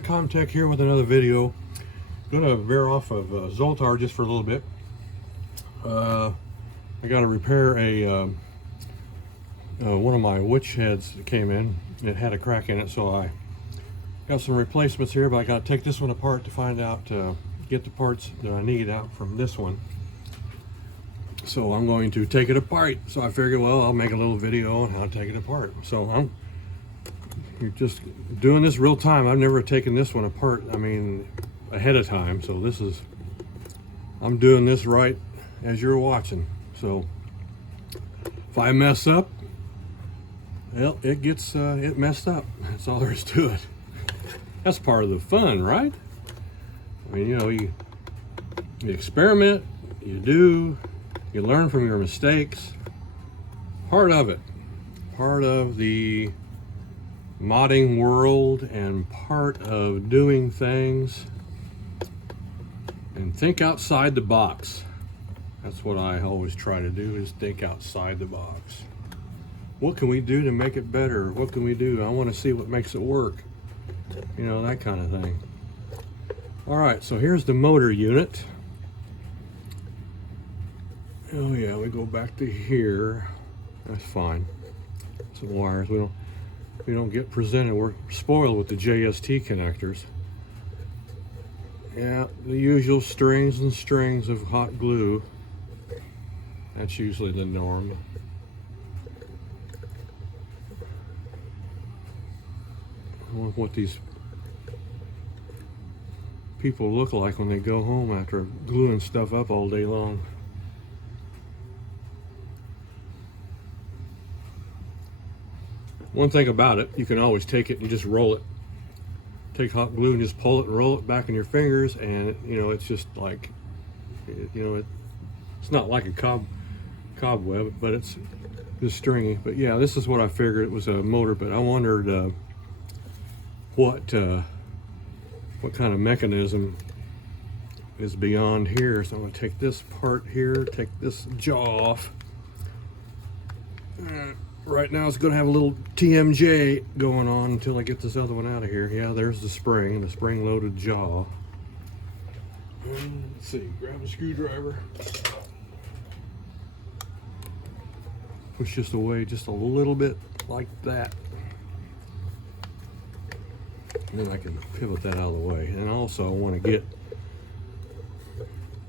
Comtech here with another video. Gonna veer off of Zoltar just for a little bit. I got to repair a one of my witch heads that came in. It had a crack in it, so I got some replacements here, but I got to take this one apart to find out, get the parts that I need out from this one. So I'm going to take it apart. So I figured, well, I'll make a little video on how to take it apart. So you're just doing this real time. I've never taken this one apart, I mean, ahead of time. So I'm doing this right as you're watching. So if I mess up, well, it messed up. That's all there is to it. That's part of the fun, right? I mean, you experiment, you learn from your mistakes. Part of it, part of the modding world and part of doing things, and think outside the box. That's what I always try to do, is think outside the box. What can we do to make it better? What can we do? I want to see what makes it work. You know, that kind of thing. All right, so here's the motor unit. Oh yeah, we go back to here. That's fine. Some wires. We don't get presented. We're spoiled with the JST connectors. Yeah, the usual strings and strings of hot glue. That's usually the norm. I wonder what these people look like when they go home after gluing stuff up all day long. One thing about it, you can always take it and just roll it. Take hot glue and just pull it and roll it back in your fingers, and it's just like, it's not like a cobweb, but it's just stringy. But yeah, this is what I figured it was, a motor. But I wondered what kind of mechanism is beyond here. So I'm going to take this part here, take this jaw off. Right now it's going to have a little TMJ going on until I get this other one out of here. Yeah, there's the spring loaded jaw. And let's see, grab a screwdriver. Push this away just a little bit like that. And then I can pivot that out of the way. And also I want to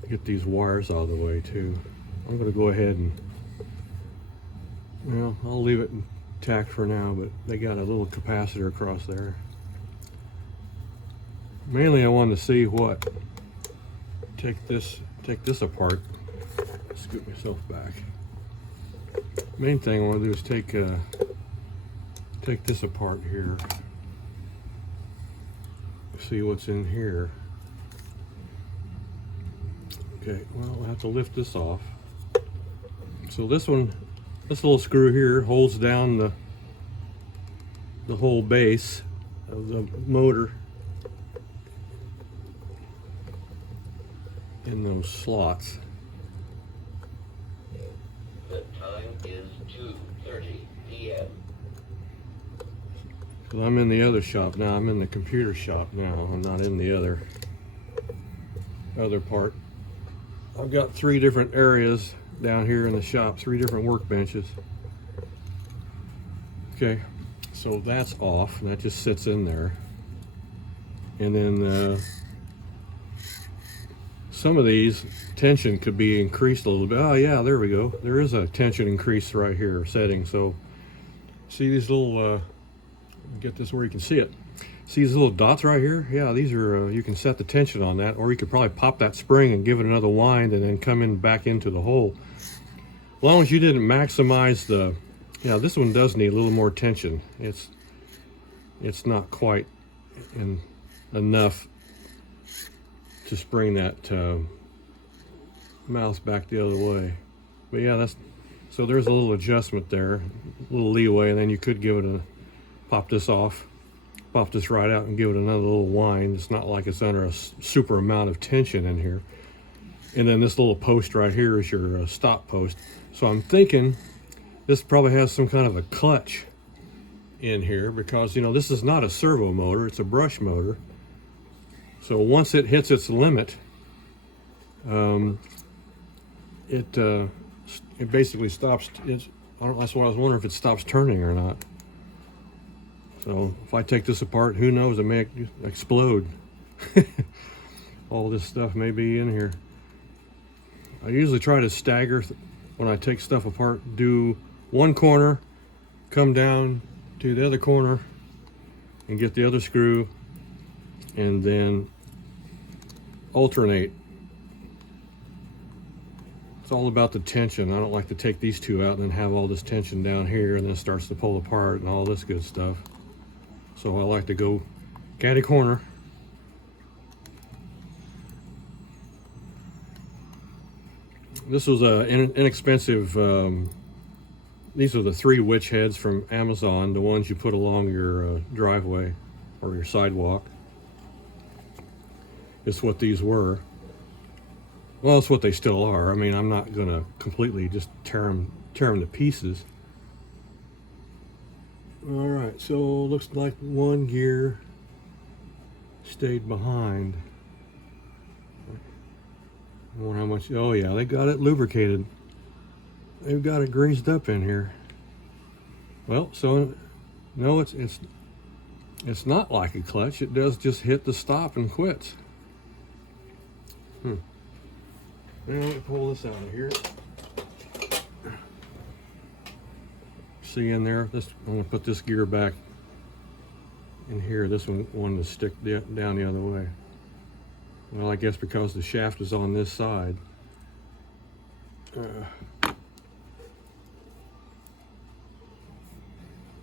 get these wires out of the way too. I'm going to go ahead and, well, I'll leave it intact for now, but they got a little capacitor across there. Mainly I wanted to see what, take this apart. Scoot myself back. Main thing I want to do is take this apart here. See what's in here. Okay, well, we'll have to lift this off. So this little screw here holds down the whole base of the motor in those slots. The time is 2:30 p.m. So I'm in the other shop now. I'm in the computer shop now. I'm not in the other part. I've got 3 different areas down here in the shop, 3 different workbenches. Okay, so that's off, and that just sits in there. And then some of these tension could be increased a little bit. Oh yeah, there we go. There is a tension increase right here setting. So see these little, get this where you can see it. See these little dots right here? Yeah, these are, you can set the tension on that, or you could probably pop that spring and give it another wind and then come in back into the hole. As long as you didn't maximize the, yeah, this one does need a little more tension. It's not quite enough to spring that mouse back the other way. But yeah, so there's a little adjustment there, a little leeway, and then you could give it pop this right out and give it another little wind. It's not like it's under a super amount of tension in here. And then this little post right here is your stop post. So I'm thinking this probably has some kind of a clutch in here, because this is not a servo motor, it's a brush motor. So once it hits its limit, it basically stops. That's why I was wondering if it stops turning or not. So if I take this apart, who knows? It may explode. All this stuff may be in here. I usually try to stagger when I take stuff apart. Do one corner, come down to the other corner, and get the other screw, and then alternate. It's all about the tension. I don't like to take these two out and then have all this tension down here, and then it starts to pull apart and all this good stuff. So I like to go catty corner. This was an inexpensive, these are the 3 witch heads from Amazon, the ones you put along your driveway or your sidewalk. It's what these were. Well, it's what they still are. I mean, I'm not going to completely just tear them to pieces. All right, so looks like one gear stayed behind. I wonder how much. Oh yeah, they got it lubricated. They've got it greased up in here. Well, so no, it's not like a clutch. It does just hit the stop and quits. Now let me pull this out of here. See in there? I'm gonna put this gear back in here. This one wanted to stick down the other way. Well, I guess because the shaft is on this side.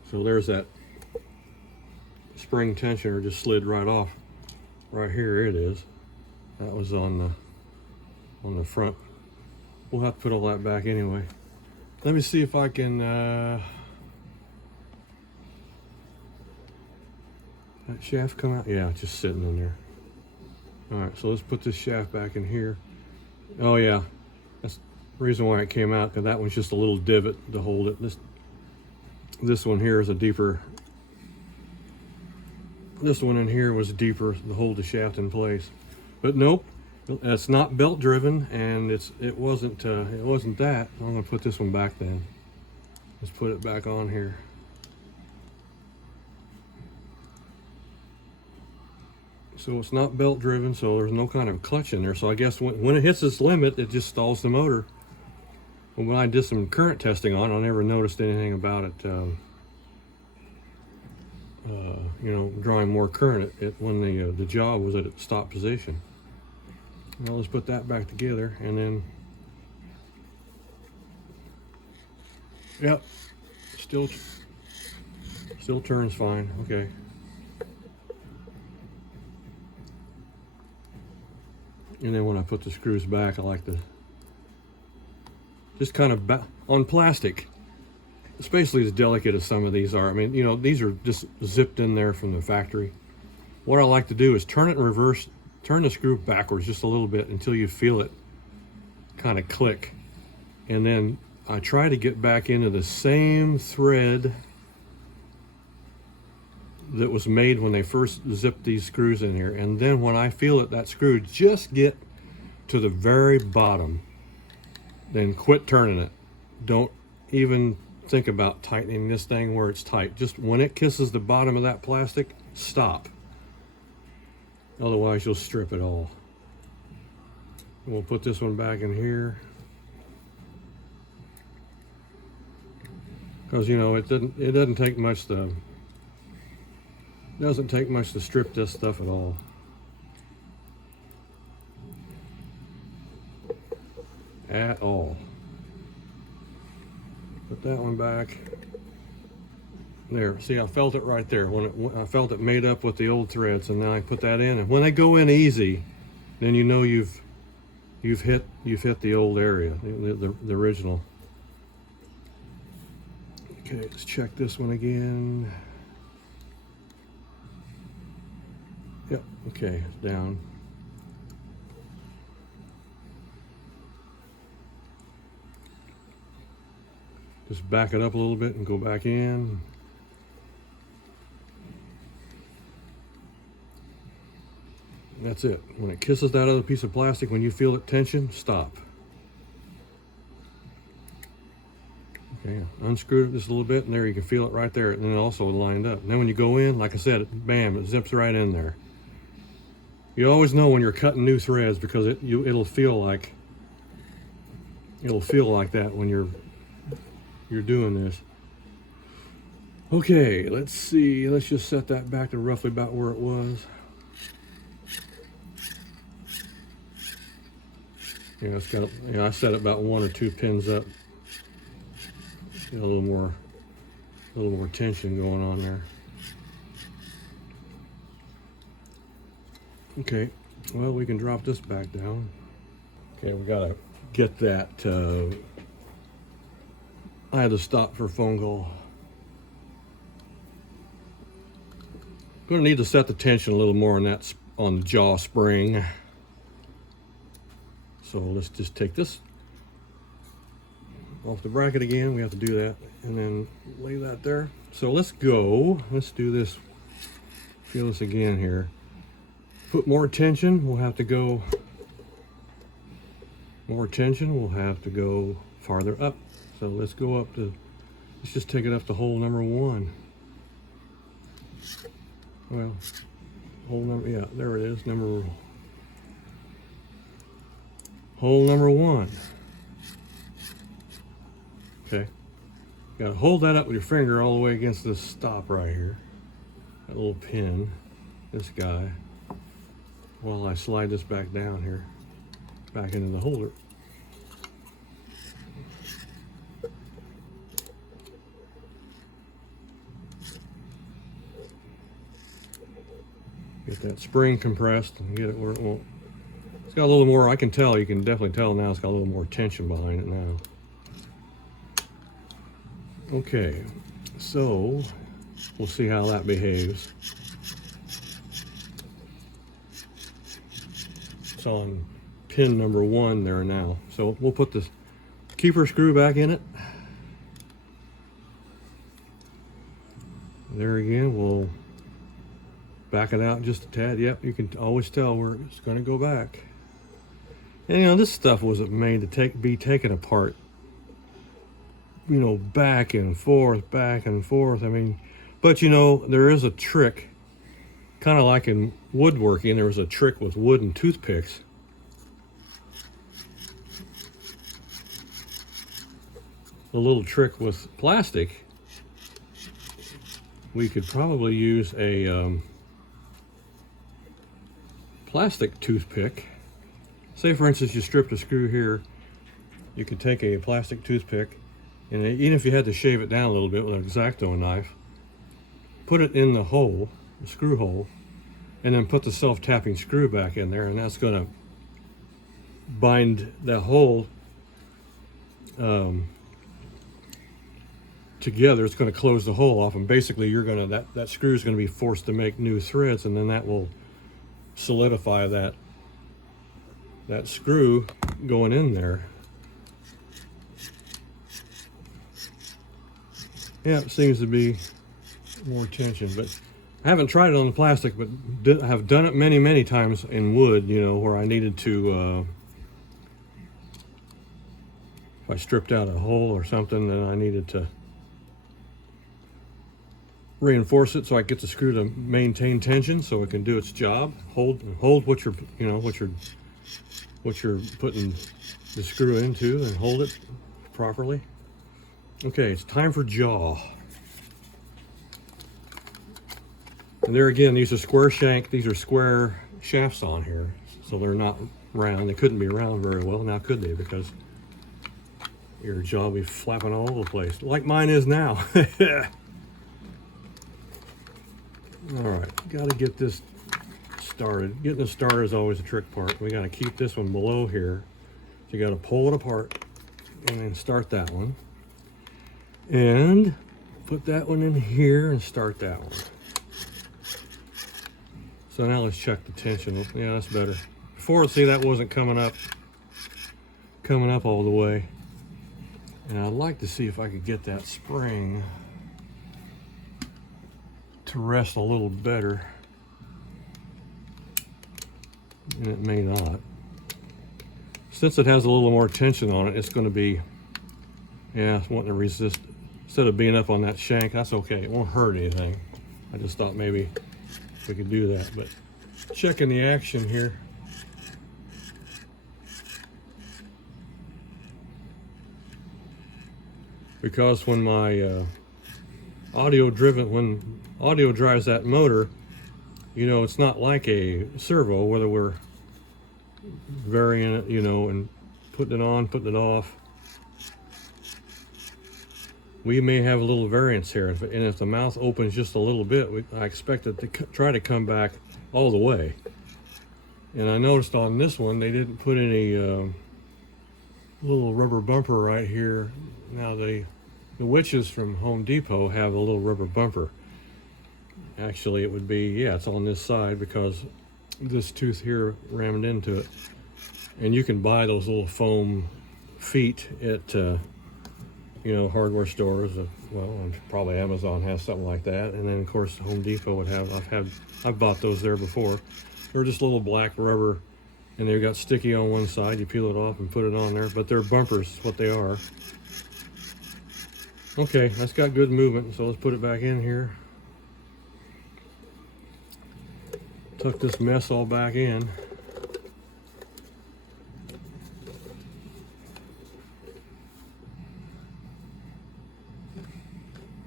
So there's that spring tensioner just slid right off. Right here it is. That was on the front. We'll have to put all that back anyway. Let me see if I can that shaft come out? Yeah, it's just sitting in there. All right, so let's put this shaft back in here. Oh yeah, that's the reason why it came out, because that one's just a little divot to hold it. This one here is a deeper. This one in here was deeper to hold the shaft in place. But nope, it's not belt driven, and it wasn't that. I'm gonna put this one back then. Let's put it back on here. So it's not belt driven, so there's no kind of clutch in there. So I guess when it hits its limit, it just stalls the motor. But when I did some current testing on it, I never noticed anything about it, you know, drawing more current when the job was at its stop position. Now let's put that back together, and then, yep, still turns fine. Okay. And then when I put the screws back, I like to just kind of on plastic, especially as delicate as some of these are. I mean, you know, these are just zipped in there from the factory. What I like to do is turn it in reverse, turn the screw backwards just a little bit until you feel it kind of click. And then I try to get back into the same thread that was made when they first zipped these screws in here. And then when I feel it, that screw, just get to the very bottom, then quit turning it. Don't even think about tightening this thing where it's tight. Just when it kisses the bottom of that plastic, stop. Otherwise you'll strip it all. We'll put this one back in here, because you know it doesn't take much to strip this stuff at all. At all. Put that one back. There, see, I felt it right there. When I felt it made up with the old threads, and then I put that in. And when they go in easy, then you know you've hit the old area, the original. Okay, let's check this one again. Yep, okay, it's down. Just back it up a little bit and go back in. That's it. When it kisses that other piece of plastic, when you feel it tension, stop. Okay, unscrew it just a little bit, and there you can feel it right there, and then also lined up. And then when you go in, like I said, bam, it zips right in there. You always know when you're cutting new threads because it'll feel like that when you're doing this. Okay, let's see. Let's just set that back to roughly about where it was. Yeah, it's got. I set it about 1 or 2 pins up. Got a little more tension going on there. Okay, well, we can drop this back down. Okay, we gotta get that. I had to stop for a phone call. Going to need to set the tension a little more on the jaw spring. So let's just take this off the bracket again. We have to do that and then lay that there. So let's go. Let's do this. Feel this again here. Put more tension. We'll have to go. More tension. We'll have to go farther up. So let's go up to. Let's just take it up to hole number 1. Well, hole number, yeah, there it is, hole number 1. Okay, gotta hold that up with your finger all the way against this stop right here, that little pin, this guy, while I slide this back down here, back into the holder. Get that spring compressed and get it where it won't. It's got a little more, I can tell, you can definitely tell now it's got a little more tension behind it now. Okay, so we'll see how that behaves. It's on pin number 1 there now. So we'll put this keeper screw back in it. There again, we'll back it out just a tad. Yep, you can always tell where it's going to go back. And you know, this stuff wasn't made to be taken apart, you know, back and forth, back and forth. I mean, but you know, there is a trick, kind of like in woodworking, there was a trick with wooden toothpicks. A little trick with plastic, we could probably use a plastic toothpick. Say for instance you stripped a screw here, you could take a plastic toothpick, and even if you had to shave it down a little bit with an X-Acto knife, put it in the hole, the screw hole, and then put the self-tapping screw back in there, and that's going to bind the hole together. It's going to close the hole off, and basically you're going to that screw is going to be forced to make new threads, and then that will solidify that screw going in there. Yeah, it seems to be more tension, but I haven't tried it on the plastic, but have done it many times in wood, you know, where I needed to if I stripped out a hole or something, then I needed to reinforce it so I get the screw to maintain tension so it can do its job. Hold what you're, you know, what you're putting the screw into, and hold it properly. Okay, it's time for jaw. And there again, these are square shafts on here, so they're not round. They couldn't be round very well, now could they? Because your jaw will be flapping all over the place, like mine is now. All right, got to get this started. Getting it started is always a trick part. We got to keep this one below here. So you got to pull it apart and then start that one. And put that one in here and start that one. So now let's check the tension. Yeah, that's better. Before, see, that wasn't coming up all the way. And I'd like to see if I could get that spring to rest a little better. and it may not. Since it has a little more tension on it, it's going to be, yeah, it's wanting to resist. Instead of being up on that shank, that's okay. It won't hurt anything. I just thought maybe we could do that. But checking the action here. Because when my audio drives that motor, you know, it's not like a servo, whether we're varying it, you know, and putting it on, putting it off. We may have a little variance here, and if the mouth opens just a little bit, I expect it to try to come back all the way. And I noticed on this one, they didn't put any little rubber bumper right here. Now the witches from Home Depot have a little rubber bumper. Actually, it would be, yeah, it's on this side because this tooth here rammed into it. And you can buy those little foam feet at, you know, hardware stores. Well, probably Amazon has something like that. And then, of course, Home Depot would have, I've bought those there before. They're just little black rubber, and they've got sticky on one side. You peel it off and put it on there, but they're bumpers, is what they are. Okay, that's got good movement, so let's put it back in here. Tuck this mess all back in.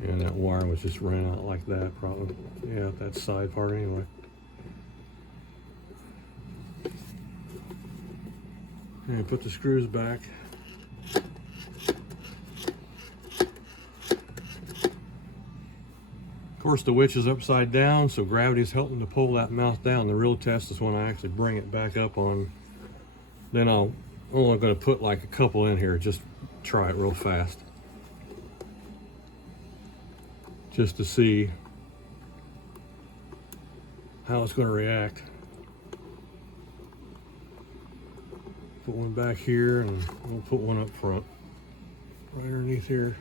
And that wire was just ran out like that, probably. Yeah, that side part anyway. And put the screws back. Of course, the witch is upside down, so gravity's helping to pull that mouth down. The real test is when I actually bring it back up on. Then I'm only going to put like a couple in here, just try it real fast. Just to see how it's going to react. Put one back here, and we'll put one up front, right underneath here.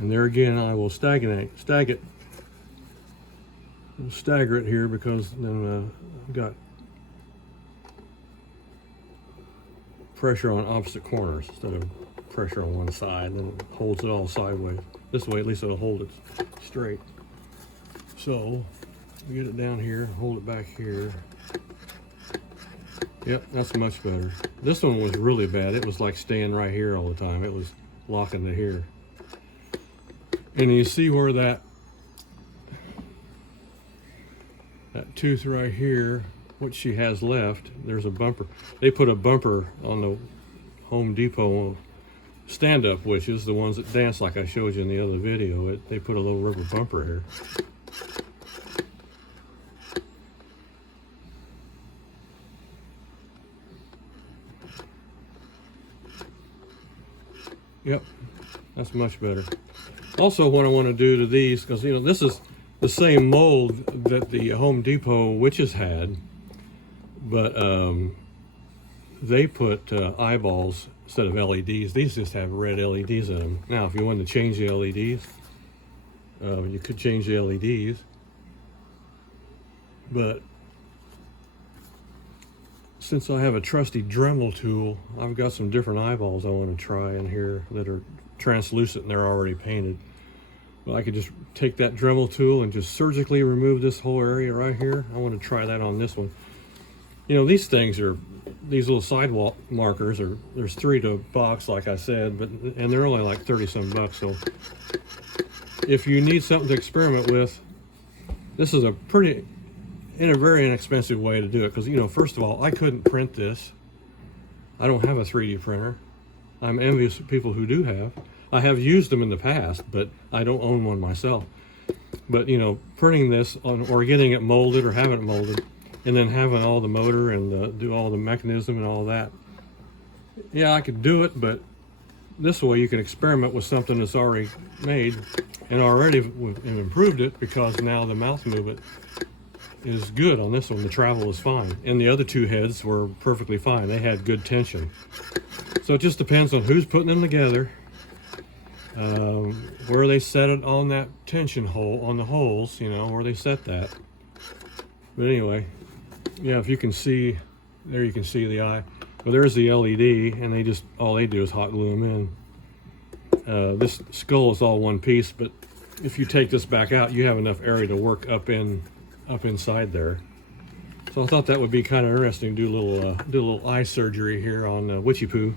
And there again, I will stagger it here, because then I've got pressure on opposite corners instead of pressure on one side, and it holds it all sideways. This way, at least it'll hold it straight. So, get it down here, hold it back here. Yep, that's much better. This one was really bad. It was like staying right here all the time. It was locking to here. And you see where that tooth right here, what she has left, there's a bumper. They put a bumper on the Home Depot stand-up witches, the ones that dance like I showed you in the other video. They put a little rubber bumper here. Yep, that's much better. Also, what I want to do to these, because you know this is the same mold that the Home Depot witches had, but they put eyeballs instead of LEDs. These just have red LEDs in them. Now, if you wanted to change the LEDs, you could change the LEDs, but since I have a trusty Dremel tool, I've got some different eyeballs I want to try in here that are translucent and they're already painted. Well, I could just take that Dremel tool and just surgically remove this whole area right here. I want to try that on this one. You know, these things are, these little sidewalk markers are, there's 3 to a box, like I said, and they're only like 30 some bucks. So if you need something to experiment with, this is a very inexpensive way to do it. Because, you know, first of all, I couldn't print this. I don't have a 3D printer. I'm envious of people who do have. I have used them in the past, but I don't own one myself. But, you know, printing this on, or getting it molded or having it molded, and then having all the motor and do all the mechanism and all that. Yeah, I could do it, but this way you can experiment with something that's already made and already improved it, because now the mouth movement is good on this one. The travel is fine. And the other 2 heads were perfectly fine. They had good tension. So it just depends on who's putting them together. where they set it on that tension hole, on the holes, you know, where they set that. But anyway, yeah, if you can see, there you can see the eye. Well, there's the LED, and they just, all they do is hot glue them in. This skull is all one piece, but if you take this back out, you have enough area to work up inside there. So I thought that would be kind of interesting. Do a little eye surgery here on Witchy Poo,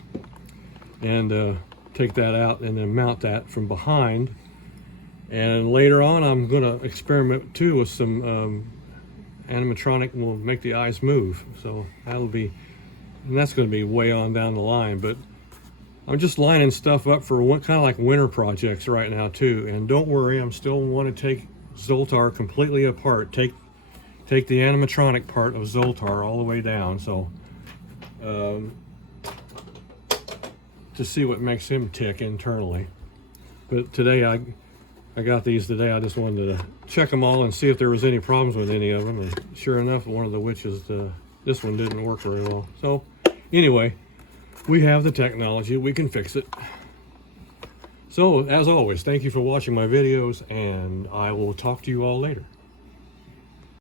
and take that out and then mount that from behind. And later on, I'm going to experiment too with some animatronic. Will make the eyes move. So that'll be, and that's going to be way on down the line. But I'm just lining stuff up for what kind of like winter projects right now too. And don't worry, I'm still want to take Zoltar completely apart. Take the animatronic part of Zoltar all the way down. So to see what makes him tick internally. But today I got these today. I just wanted to check them all and see if there was any problems with any of them. And sure enough, one of the witches, this one didn't work very well. So anyway, we have the technology. We can fix it. So as always, thank you for watching my videos, and I will talk to you all later.